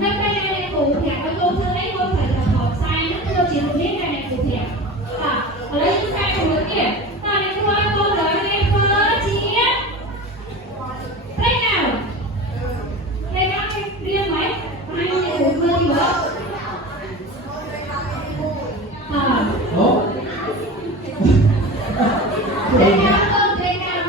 năm nay này cụ thể có cô thưa lấy cô phải là học sai nó cô chỉ được biết này cụ thể ở đây chúng ta cùng được kìa ta này cô nói này cô chị đây nào đây các riêng mấy hai người cụ thưa gì đó đây nào con đây nào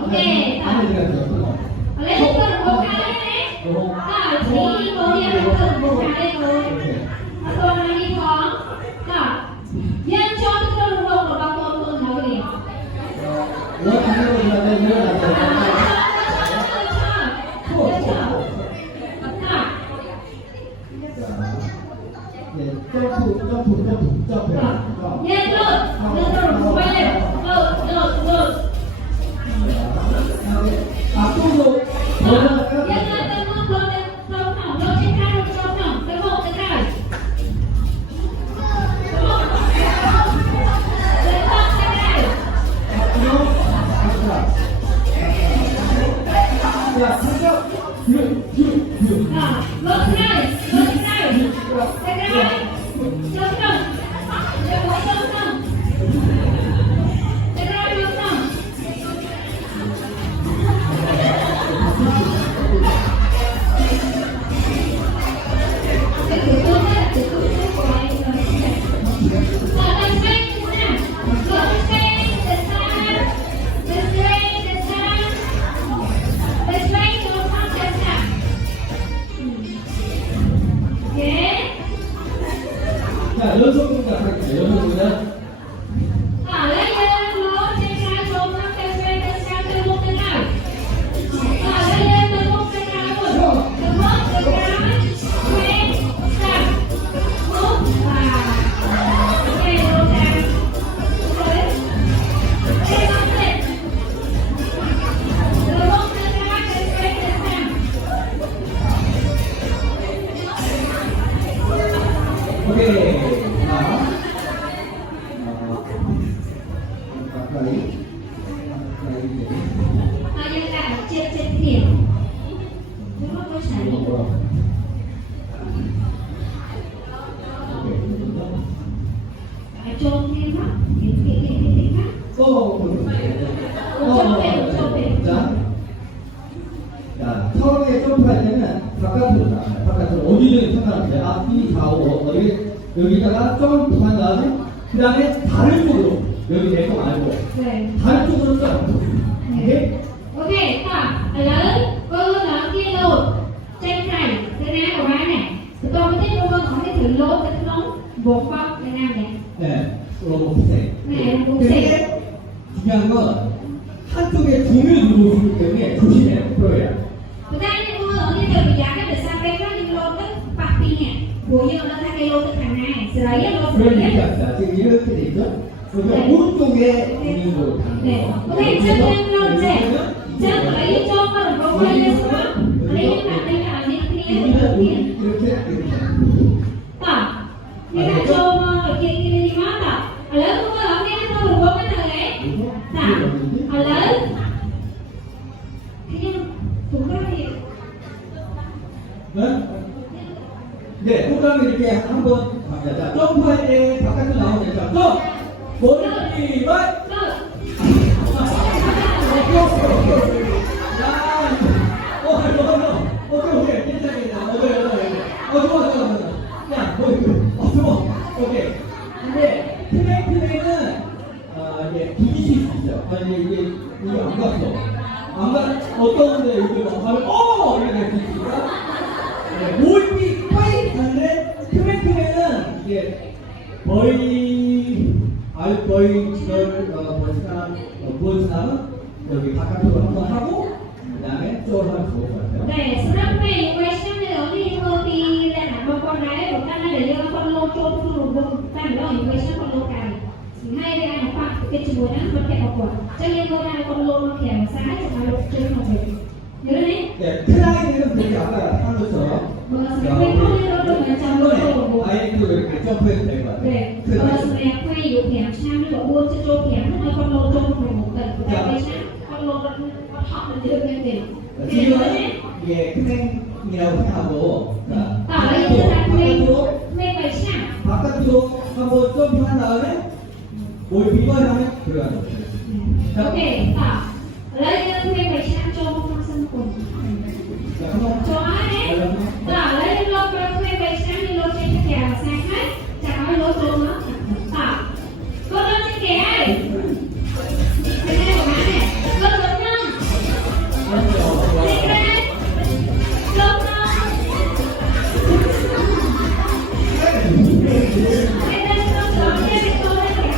có thể ai 이제 앞뒤 좌우 여기다가 점프한 다음에 그 다음에 다른 쪽으로 여기 내거 말고 네. 다른 쪽으로 점프. 네. Ok, ta lớn cô lớn kia luôn trên này cái nam của bạn này tụi tôi mới tiếp luôn có cái thử lốt cái nóng vốn không cái nam này 네, 로봇색. 네, 로봇색. 근데 중요한 건 한쪽에 종을 누르기 때문에 조심해요, 프로야. thực ra như cô lớn như từ giá cái từ sang bên nó đi lốt cái bạc đi nè của như nó ra cái lốt cái thằng này rồi lấy lốt 그런 rồi 얘기 합니다. 지금 이렇게 돼 있죠? 그러면 네. 오른쪽에 종이 로 네, ok chân lên lốt trên chân lấy cho con được có quay lên xuống lấy những bạn đây là những kia 이렇게 tỏ như là cho ở kia kia đi má tỏ ở lớn cô lớn kia nó được có cái thằng ấy tỏ ở lớn 그냥 동그라미 네? 네, 그다음에 이렇게 한번 갑니다. 자, 점프할 때 바깥으로 나오니까 점! 머리 발! 오케이, 괜찮아. 좋아. 오케이. 근데 트랙은 이제 비길 수 있어요. 아니 이게 안 갔어. 어떤데 이게 막 하면 이렇게 될 수 있으니까 몰비 파이 하는데 트랙은 이게 거의 본 사람은 여기 바깥으로 한번 하고 그 다음에 쪽으로 하면 좋을 것 같아요. 네, 스럽게 equation 어디 어디 là một con đấy một con này để đưa con lô trôn con lô bụng ta đó equation con lô cài hay đây anh khoa cái chữ này nó kẹp vào quần cho nên lô này con lô nó kẹpซ้ายจะมาลงtrên một bên nhớ đấy 네, 트라이는 그렇게 아까 한 것처럼 cái không như nó được ở trong lô trôn của 아예 또 이렇게 점프해도 될 것 같아요. 네, sẽ quay dụ thẻm sang như bộ buôn cho trôn thẻm nó con lô trôn một lần của ta đây con lô nó họ nó được lên tiền 지금은 이게 크랭이라고 생각하고 바깥으로 한번 점프한 다음에 뭘 비번하면 들어가는 거예요. Ok, tỏ lấy thuê phải sang cho con sân cùng cho ai đấy tỏ lấy lô thuê phải sang đi lô trên cái kèo sang hết chẳng nói lô trốn nó tỏ con lô trên kèo ấy cái này của má này lô trốn không đi ra lô không đây đây lô trốn đây đây cô đây kèo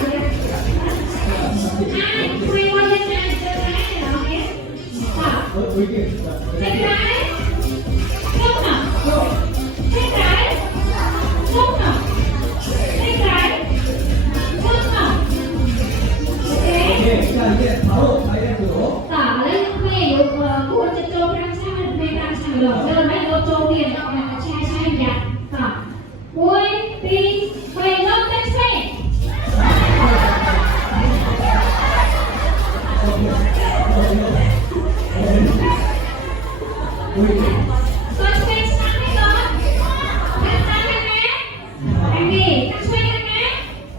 ai quay qua lên này cho cái này nó biết tỏ Thế cái không nào thế cái không nào thế cái không nào 오케이. 자, 이제 바로 다이렉트로. tỏ lấy những về được mua cho châu đang sang về đang sang được cho mấy đô châu tiền là trai trai nhặt tỏ ui đi về lớp cách xe con xe sang đi con cắt sang đây nè anh đi cắt xoay đây nè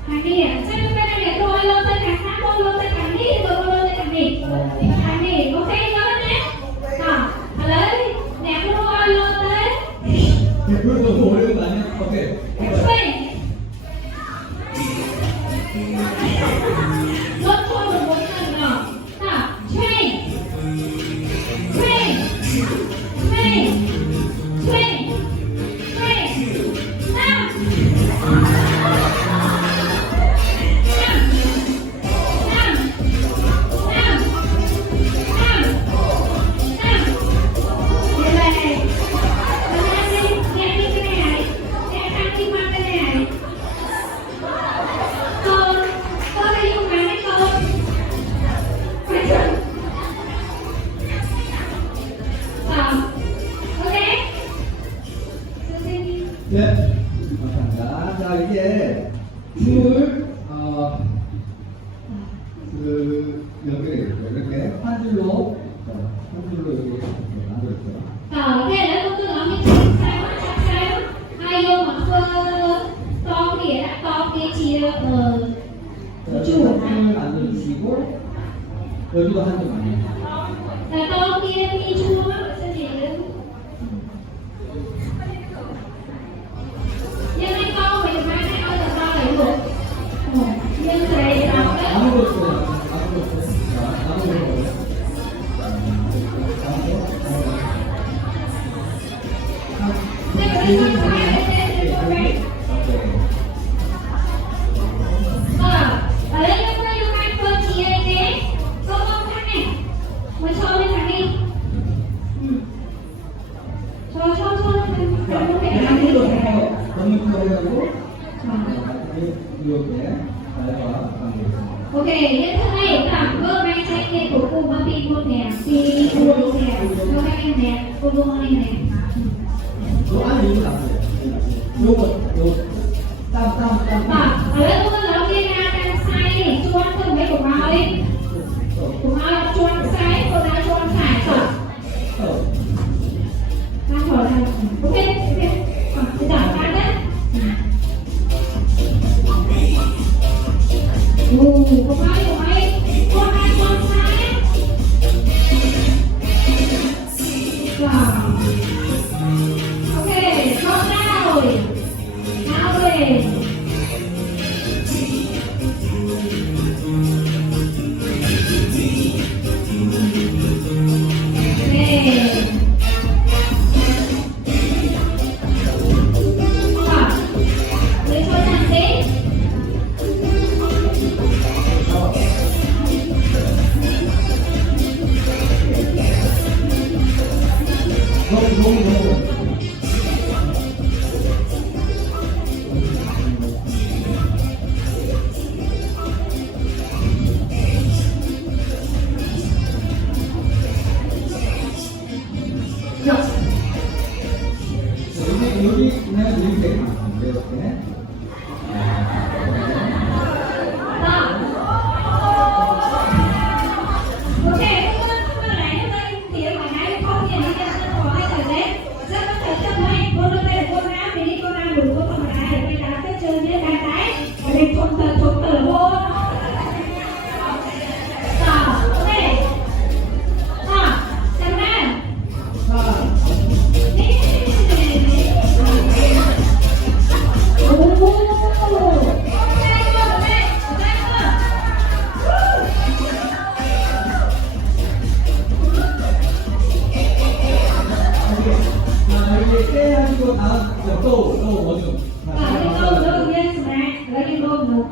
anh đi sang bên này để tôi lô tới cắt sang tôi lô tới cắt đi tôi lô tới cắt đi anh đi ok đó nè lấy nè tôi lô tới 그걸 너무 어려운 거 아니야? 오케이. cắt xoay lốt cho được một lần nhỏ xoay xoay xoay xoay xoay 네. 감사합니다. 자, 이제 줄, 이렇게 한 줄로 이렇게 만들었어요. ok đấy cô cứ nói như chắc sao hai vô mà to kia đã to kia chia chủ 줄을 만들어주시고, 여기도 한 줄 만들어주세요. là to kia đi chua sẽ gì nữa 이렇게 달과 관계 있습니다. Ok, nhân thân này tạm gỡ ngay trái kia của cô mà bị một nè, bị cô đi nè, cô hay nè, cô vô này nè. 요 안에 이거 놨어요. 요거, 땀. Và ở đây cô giáo viên Nga đang sai chuan từ mấy của máu đi. Của máu là chuan sai, cô giáo chuan phải rồi. Đang thở ra. Ok, bây giờ ra đấy. Của máu của mấy, chuan hai chuan sai. Wow. Ok, không ra rồi. Nào về. 여기 그냥 이렇게 이렇게. Ok, không lại nó đây thì ở ngoài này không thì nó sẽ có hai thời đấy. Rất có thể chấp ngay, cô lên đây là cô ra thì đi cô ra đủ cô còn lại để bây giờ cái chơi với cái cái. Ở đây thuộc từ vô. Ok. Xem ra. 이제 깨가지고 또 원중. Và cái câu đầu tiên này là cái câu một.